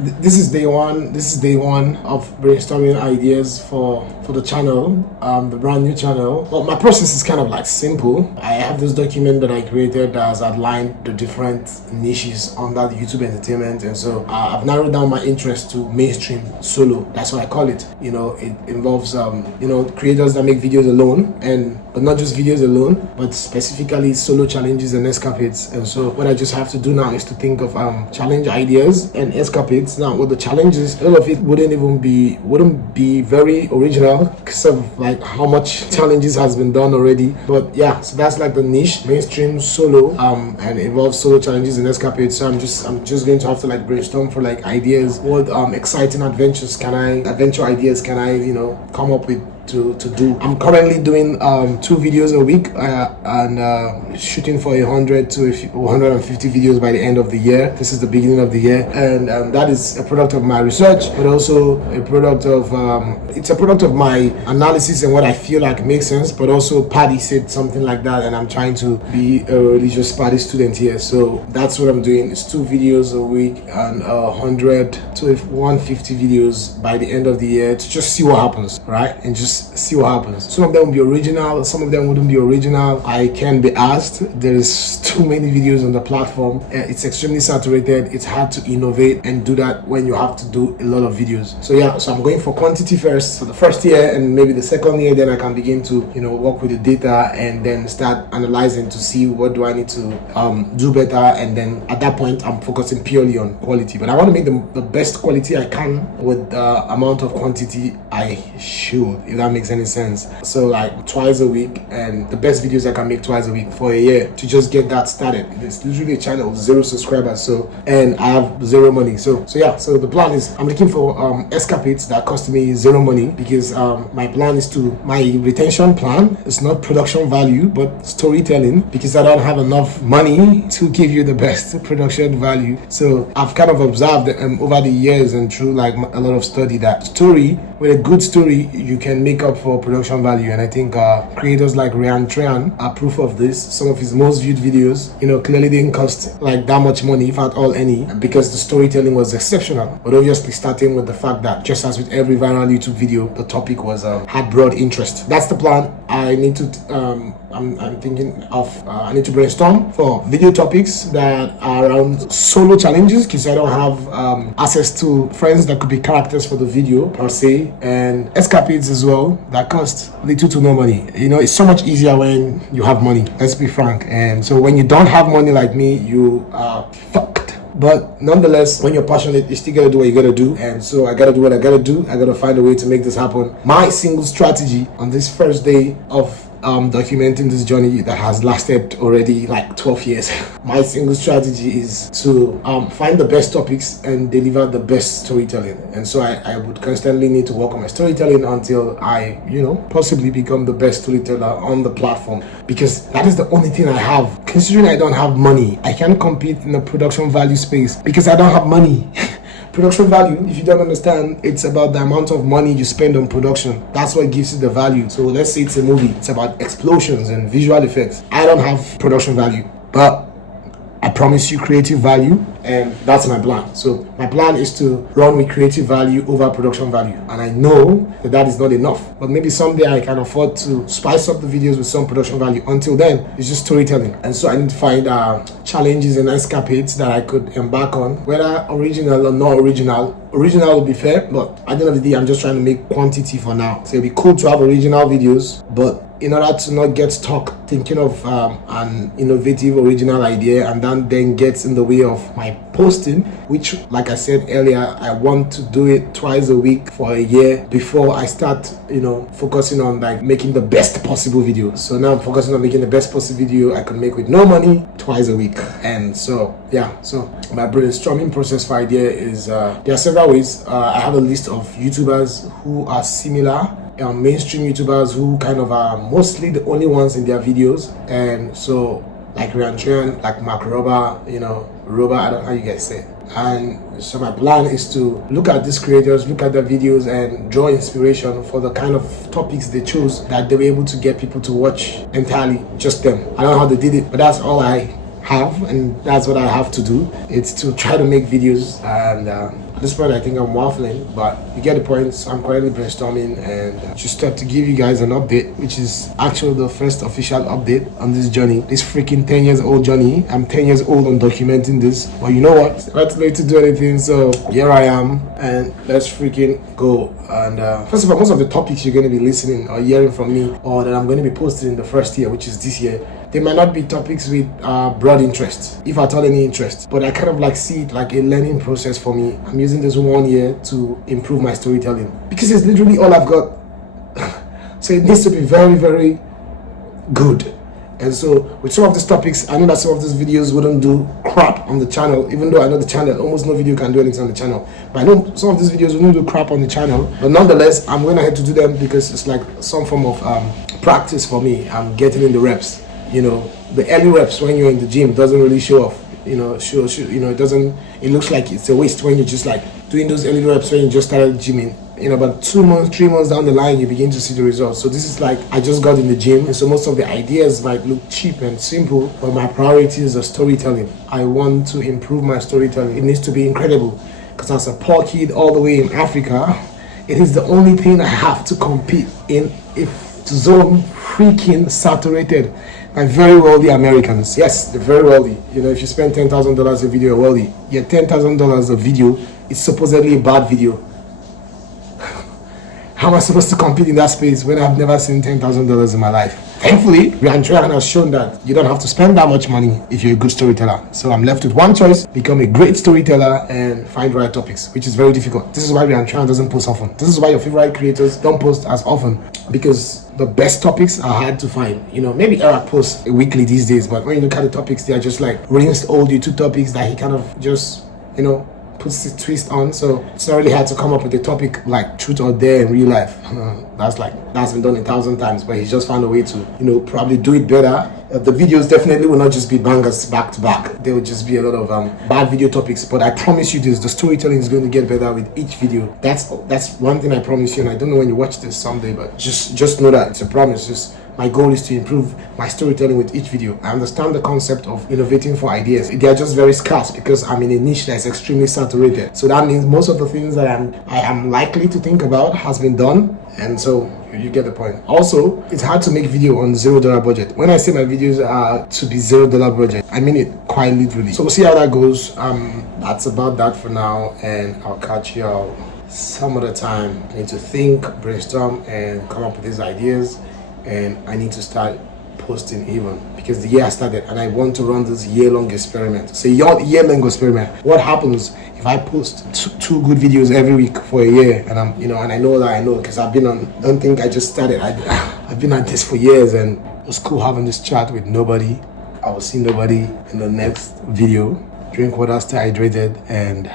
This is day one. This is day one of brainstorming ideas for the channel, the brand new channel. Well, my process is kind of like simple. I have this document that I created that has outlined the different niches under the YouTube entertainment, and so I've narrowed down my interest to mainstream solo. That's what I call it. You know, it involves creators that make videos alone, but not just videos alone, but specifically solo challenges and escapades. And so what I just have to do now is to think of challenge ideas and escapades. Now with the challenges, a lot of it wouldn't be very original because of like how much challenges has been done already. But yeah, so that's like the niche, mainstream solo, and it involves solo challenges and escapades. So I'm just going to have to like brainstorm for like ideas. What exciting adventure ideas can I come up with to do. I'm currently doing 2 videos a week and shooting for 100 to 150 videos by the end of the year. This is the beginning of the year, and that is a product of my research, but also a product of it's a product of my analysis and what I feel like makes sense. But also Paddy said something like that, and I'm trying to be a religious Paddy student here, so that's what I'm doing. It's 2 videos a week and 100 to 150 videos by the end of the year to just see what happens, right? And just see what happens. Some of them will be original, some of them wouldn't be original. I can be asked. There is too many videos on the platform. It's extremely saturated. It's hard to innovate and do that when you have to do a lot of videos. So yeah, so I'm going for quantity first for the first year, and maybe the second year then I can begin to work with the data and then start analyzing to see what do I need to do better. And then at that point I'm focusing purely on quality, but I want to make the best quality I can with the amount of quantity I should, if that makes any sense. So like twice a week, and the best videos I can make twice a week for a year to just get that started. It's literally a channel with 0 subscribers, and I have 0 money. So yeah, so the plan is I'm looking for escapades that cost me 0 money, because my retention plan is not production value but storytelling, because I don't have enough money to give you the best production value. So I've kind of observed over the years and through like a lot of study that with a good story you can make up for production value. And I think creators like Ryan Trahan are proof of this. Some of his most viewed videos clearly didn't cost like that much money, if at all any, because the storytelling was exceptional. But obviously starting with the fact that, just as with every viral YouTube video, the topic was had broad interest. That's the plan. I need to I'm thinking of I need to brainstorm for video topics that are around solo challenges, because I don't have access to friends that could be characters for the video per se, and escapades as well that cost little to no money. It's so much easier when you have money, let's be frank. And so when you don't have money like me, you are fucked. But nonetheless, when you're passionate, you still gotta do what you gotta do. And so I gotta do what I gotta do. I gotta find a way to make this happen. My single strategy on this first day of documenting this journey that has lasted already like 12 years. My single strategy is to find the best topics and deliver the best storytelling. And so I would constantly need to work on my storytelling until I possibly become the best storyteller on the platform, because that is the only thing I have. Considering I don't have money, I can't compete in the production value space because I don't have money. Production value, if you don't understand, it's about the amount of money you spend on production. That's what gives it the value. So let's say it's a movie, it's about explosions and visual effects. I don't have production value, but I promise you creative value, and that's my plan. So my plan is to run with creative value over production value, and I know that is not enough, but maybe someday I can afford to spice up the videos with some production value. Until then, it's just storytelling. And so I need to find challenges and escapades that I could embark on, whether original or not original. Original will be fair, but at the end of the day, I'm just trying to make quantity for now. So it'd be cool to have original videos, but in order to not get stuck thinking of an innovative original idea and then gets in the way of my posting, which, like I said earlier, I want to do it twice a week for a year before I start focusing on like making the best possible video. So now I'm focusing on making the best possible video I can make with no money twice a week. And so yeah, so my brainstorming process for idea is there are several ways. I have a list of YouTubers who are similar, mainstream YouTubers who kind of are mostly the only ones in their videos. And so like Ryan Trahan, like Mark Rober, Rober, I don't know how you guys say it. And so my plan is to look at these creators, look at their videos, and draw inspiration for the kind of topics they chose that they were able to get people to watch entirely just them. I don't know how they did it, but that's all I have, and that's what I have to do. It's to try to make videos, and at this point I think I'm waffling, but you get the point. So I'm currently brainstorming and just start to give you guys an update, which is actually the first official update on this journey, this freaking 10 years old journey. I'm 10 years old on documenting this, but you know what, it's not too late to do anything. So here I am, and let's freaking go. And first of all, most of the topics you're going to be listening or hearing from me, or that I'm going to be posting in the first year, which is this year, they might not be topics with broad interest, if at all any interest, but I kind of like see it like a learning process for me. I'm using this 1 year to improve my storytelling, because it's literally all I've got. So it needs to be very, very good. And so with some of these topics, I know that some of these videos wouldn't do crap on the channel, even though I know the channel, almost no video can do anything on the channel. But I know some of these videos wouldn't do crap on the channel. But nonetheless, I'm going ahead to do them because it's like some form of practice for me. I'm getting in the reps. You know, the early reps when you're in the gym doesn't really show off. You know, it doesn't, it looks like it's a waste when you're just like doing those early reps when you just started gymming. You know, about 2 months, 3 months down the line, you begin to see the results. So this is like, I just got in the gym, and so most of the ideas might look cheap and simple, but my priority is the storytelling. I want to improve my storytelling. It needs to be incredible, because as a poor kid all the way in Africa, it is the only thing I have to compete in if zone freaking saturated by very wealthy Americans. Yes, they're very wealthy. You know, if you spend $10,000 a video, you're wealthy. Yet $10,000 a video is supposedly a bad video. How am I supposed to compete in that space when I've never seen $10,000 in my life? Thankfully, Rian has shown that you don't have to spend that much money if you're a good storyteller. So I'm left with one choice: become a great storyteller and find right topics, which is very difficult. This is why Rian doesn't post often. This is why your favorite creators don't post as often, because the best topics are hard to find. You know, maybe Eric posts weekly these days, but when you look at the topics, they are just like rinsed old YouTube topics that he kind of just, you know, puts the twist on. So it's not really hard to come up with a topic like truth or dare in real life. That's been done 1,000 times, but he's just found a way to, you know, probably do it better. The videos definitely will not just be bangers back to back. There will just be a lot of bad video topics, but I promise you this, the storytelling is going to get better with each video. That's one thing I promise you, and I don't know when you watch this someday, but just know that it's a promise. Just my goal is to improve my storytelling with each video. I understand the concept of innovating for ideas. They are just very scarce because I'm in a niche that's extremely saturated. So that means most of the things that I am likely to think about has been done. And so you get the point. Also, it's hard to make video on $0 budget. When I say my videos are to be $0 budget, I mean it quite literally. So we'll see how that goes. That's about that for now, and I'll catch y'all some other time. I need to think, brainstorm, and come up with these ideas. And I need to start posting even, because the year I started and I want to run this year-long experiment. So year-long experiment. What happens if I post two good videos every week for a year, and I'm, you know, and I know because I've been on, don't think I just started. I've been at this for years, and it was cool having this chat with nobody. I will see nobody in the next video. Drink water, stay hydrated, and